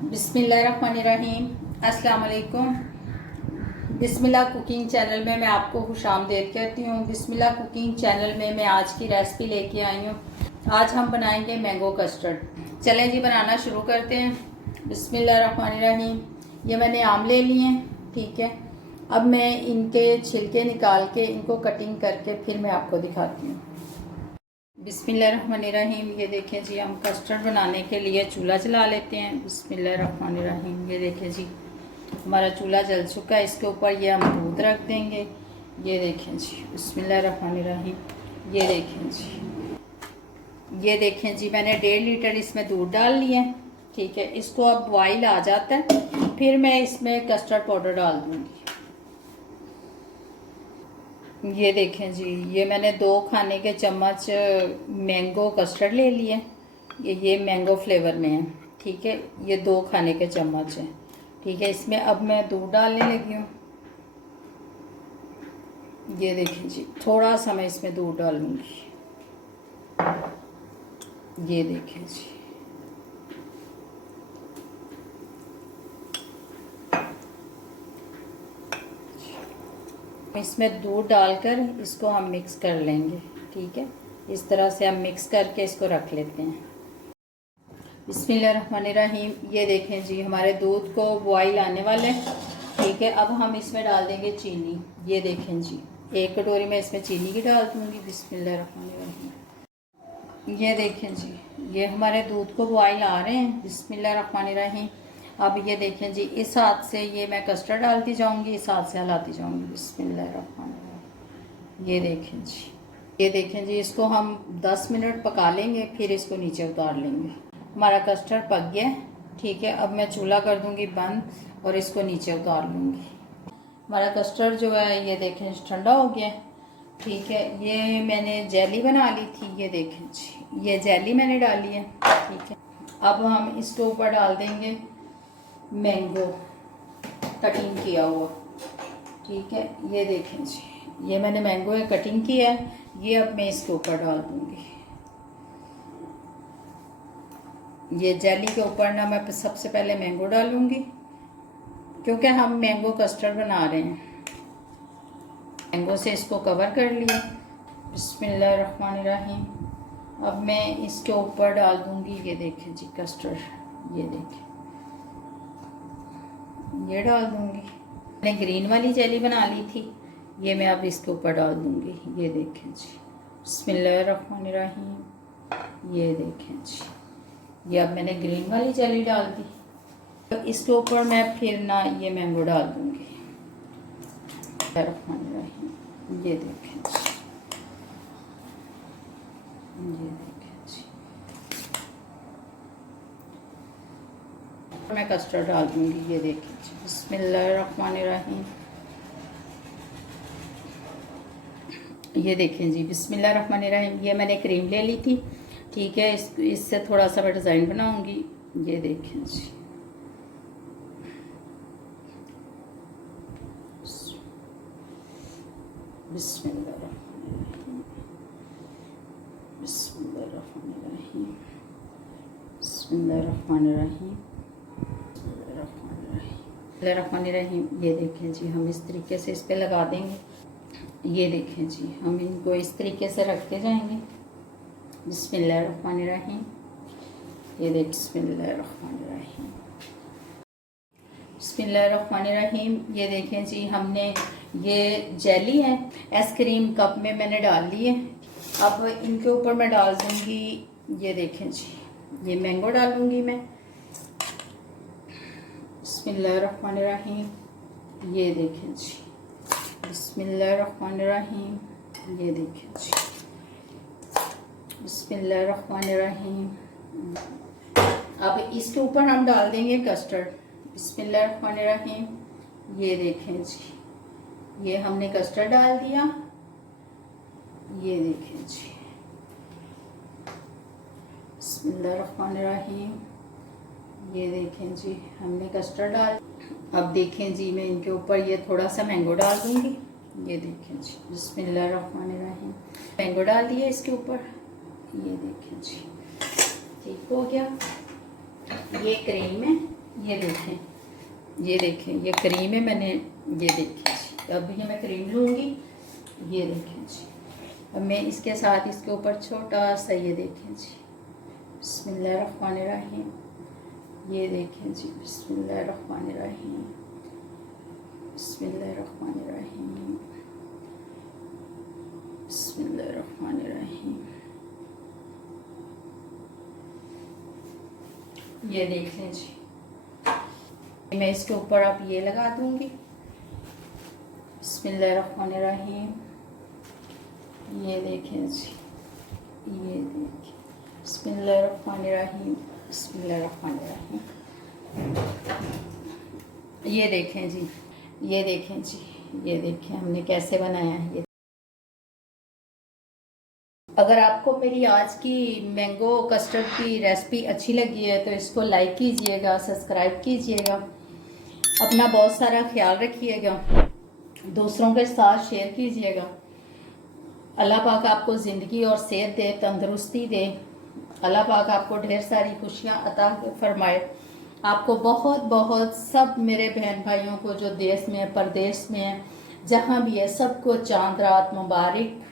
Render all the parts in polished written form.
बिस्मिल्लाहिर्रहमानिर्रहीम। अस्सलाम वालेकुम। बिस्मिल्लाह कुकिंग चैनल में मैं आपको खुशामदीद कहती हूँ। बिस्मिल्लाह कुकिंग चैनल में मैं आज की रेसिपी लेके आई हूँ। आज हम बनाएंगे मैंगो कस्टर्ड। चलें जी, बनाना शुरू करते हैं। बिस्मिल्लाहिर्रहमानिर्रहीम। ये मैंने आम ले लिए हैं, ठीक है। अब मैं इनके छिलके निकाल के इनको कटिंग करके फिर मैं आपको दिखाती हूँ। बिस्मिल्लाहिर्रहमानिर्रहीम। ये देखें जी, हम कस्टर्ड बनाने के लिए चूल्हा जला लेते हैं। बिस्मिल्लाहिर्रहमानिर्रहीम। ये देखें जी, हमारा चूल्हा जल चुका है। इसके ऊपर ये हम दूध रख देंगे। ये देखें जी, बिस्मिल्लाहिर्रहमानिर्रहीम। ये देखें जी, ये देखें जी, मैंने 1.5 लीटर इसमें दूध डाल लिया है, ठीक है। इसको अब बॉईल आ जाता है, फिर मैं इसमें कस्टर्ड पाउडर डाल दूँगी। ये देखें जी, ये मैंने 2 खाने के चम्मच मैंगो कस्टर्ड ले लिए। ये मैंगो फ्लेवर में है, ठीक है। ये 2 खाने के चम्मच है, ठीक है। इसमें अब मैं दूध डालने लगी हूँ। ये देखें जी, थोड़ा सा मैं इसमें दूध डालूंगी। ये देखें जी, इसमें दूध डालकर इसको हम मिक्स कर लेंगे, ठीक है। इस तरह से हम मिक्स करके इसको रख लेते हैं। बिस्मिल्लाहिर्रहमानिर्रहीम। ये देखें जी, हमारे दूध को बॉईल आने वाले, ठीक है। अब हम इसमें डाल देंगे चीनी। ये देखें जी, 1 कटोरी में इसमें चीनी की डाल दूँगी। बिस्मिल्लाहिर्रहमानिर्रहीम। ये देखें जी, ये हमारे दूध को बॉईल आ रहे हैं। बिस्मिल्लाहिर्रहमानिर्रहीम। अब ये देखें जी, इस हाथ से ये मैं कस्टर्ड डालती जाऊंगी, इस हाथ से हिलाती जाऊंगी। बिस्मिल्लाहिर्रहमानिर्रहीम। ये देखें जी, ये देखें जी, इसको हम 10 मिनट पका लेंगे, फिर इसको नीचे उतार लेंगे। हमारा कस्टर्ड पक गया, ठीक है। अब मैं चूल्हा कर दूंगी बंद और इसको नीचे उतार लूँगी। हमारा कस्टर्ड जो है ये देखें ठंडा हो गया, ठीक है। ये मैंने जेली बना ली थी। ये देखें जी, ये जेली मैंने डाली है, ठीक है। अब हम इसके ऊपर डाल देंगे मैंगो कटिंग किया हुआ, ठीक है। ये देखें जी, ये मैंने मैंगो है कटिंग किया है। ये अब मैं इसके ऊपर डाल दूंगी। ये जेली के ऊपर ना मैं सबसे पहले मैंगो डालूंगी, क्योंकि हम मैंगो कस्टर्ड बना रहे हैं। मैंगो से इसको कवर कर लिया। बिस्मिल्लाहिर्रहमानिर्रहीम। अब मैं इसके ऊपर डाल दूंगी, ये देखें जी कस्टर्ड। ये देखें, ये डाल दूंगी। मैंने ग्रीन वाली जेली बना ली थी, ये मैं अब इसके ऊपर डाल दूंगी। ये देखें जी, बिस्मिल्लाहिर्रहमानिर्रहीम। ये देखें जी, ये अब मैंने ग्रीन वाली जेली डाल दी। तो इसके ऊपर मैं फिर ना ये मैंगो डाल दूंगी। ये देखें जी, ये देखें जी, मैं कस्टर्ड डाल दूंगी। ये देखें जी, बिस्मिल्लाहिर्रहमानिर्रहीम। ये देखें जी, बिस्मिल्लाहिर्रहमानिर्रहीम। ये मैंने क्रीम ले ली थी, ठीक है। इससे थोड़ा सा मैं डिज़ाइन बनाऊंगी। ये देखें जी, बिस्मिल्लाहिर्रहमानिर्रहीम, बिस्मिल्लाहिर्रहमानिर्रहीम, बिस्मिल्लाहिर्रहमानिर्रहीम, बिस्मिल्लाहिर्रहमानिर्रहीम। ये देखें जी, हम इस तरीके से इस पे लगा देंगे। ये देखें जी, हम इनको इस तरीके से रखते जाएंगे। बिस्मिल्लाहिर्रहमानिर्रहीम। ये देख, बिस्मिल्लाहिर्रहमानिर्रहीम, बिस्मिल्लाहिर्रहमानिर्रहीम। ये देखें जी, हमने ये जेली है आइसक्रीम कप में मैंने डाल ली है। अब इनके ऊपर मैं डाल दूंगी, ये देखें जी, ये मैंगो डालूंगी मैं। बिस्मिल्लाहिर्रहमानिर्रहीम। ये देखें जी, बिस्मिल्लाहिर्रहमानिर्रहीम। ये देखें जी, बिस्मिल्लाहिर्रहमानिर्रहीम। अब इसके ऊपर हम डाल देंगे कस्टर्ड। बिस्मिल्लाहिर्रहमानिर्रहीम। ये देखें जी, ये हमने कस्टर्ड डाल दिया। ये देखें जी, बिस्मिल्लाहिर्रहमानिर्रहीम। ये देखें जी, हमने कस्टर्ड डाल। अब देखें जी, मैं इनके ऊपर ये थोड़ा सा मैंगो डाल दूंगी। ये देखें जी, बिस्मिल्लाहिर्रहमानिर्रहीम। मैंगो डाल दिया इसके ऊपर। ये देखें जी, ठीक हो गया। ये क्रीम है, ये देखें, ये देखें, ये क्रीम है, मैंने ये देखें जी। अब ये मैं क्रीम लूँगी, ये देखें जी। अब मैं इसके साथ इसके ऊपर छोटा सा ये देखें जी, बिस्मिल्लाहिर्रहमानिर्रहीम, ये देखें जी, बिस्मिल्लाहिर्रहमानिर्रहीम, बिस्मिल्लाहिर्रहमानिर्रहीम, बिस्मिल्लाहिर्रहमानिर्रहीम। ये देख लें जी। मैं इसके ऊपर अब ये लगा दूंगी, बिस्मिल्लाहिर्रहमानिर्रहीम। ये देखें जी, ये देखें, बिस्मिल्लाहिर्रहमानिर्रहीम, बिस्मिल्लाहिर्रहमानिर्रहीम। ये देखें जी, ये देखें जी, ये देखें हमने कैसे बनाया है ये। अगर आपको मेरी आज की मैंगो कस्टर्ड की रेसिपी अच्छी लगी है तो इसको लाइक कीजिएगा, सब्सक्राइब कीजिएगा, अपना बहुत सारा ख्याल रखिएगा, दूसरों के साथ शेयर कीजिएगा। अल्लाह पाक आपको ज़िंदगी और सेहत दे, तंदुरुस्ती दे। अल्लाह पाक आपको ढेर सारी खुशियाँ अता फरमाए। आपको बहुत बहुत सब मेरे बहन भाइयों को जो देश में, परदेश में, जहाँ भी है, सबको चांद रात मुबारक।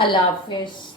अल्लाह हाफिज़।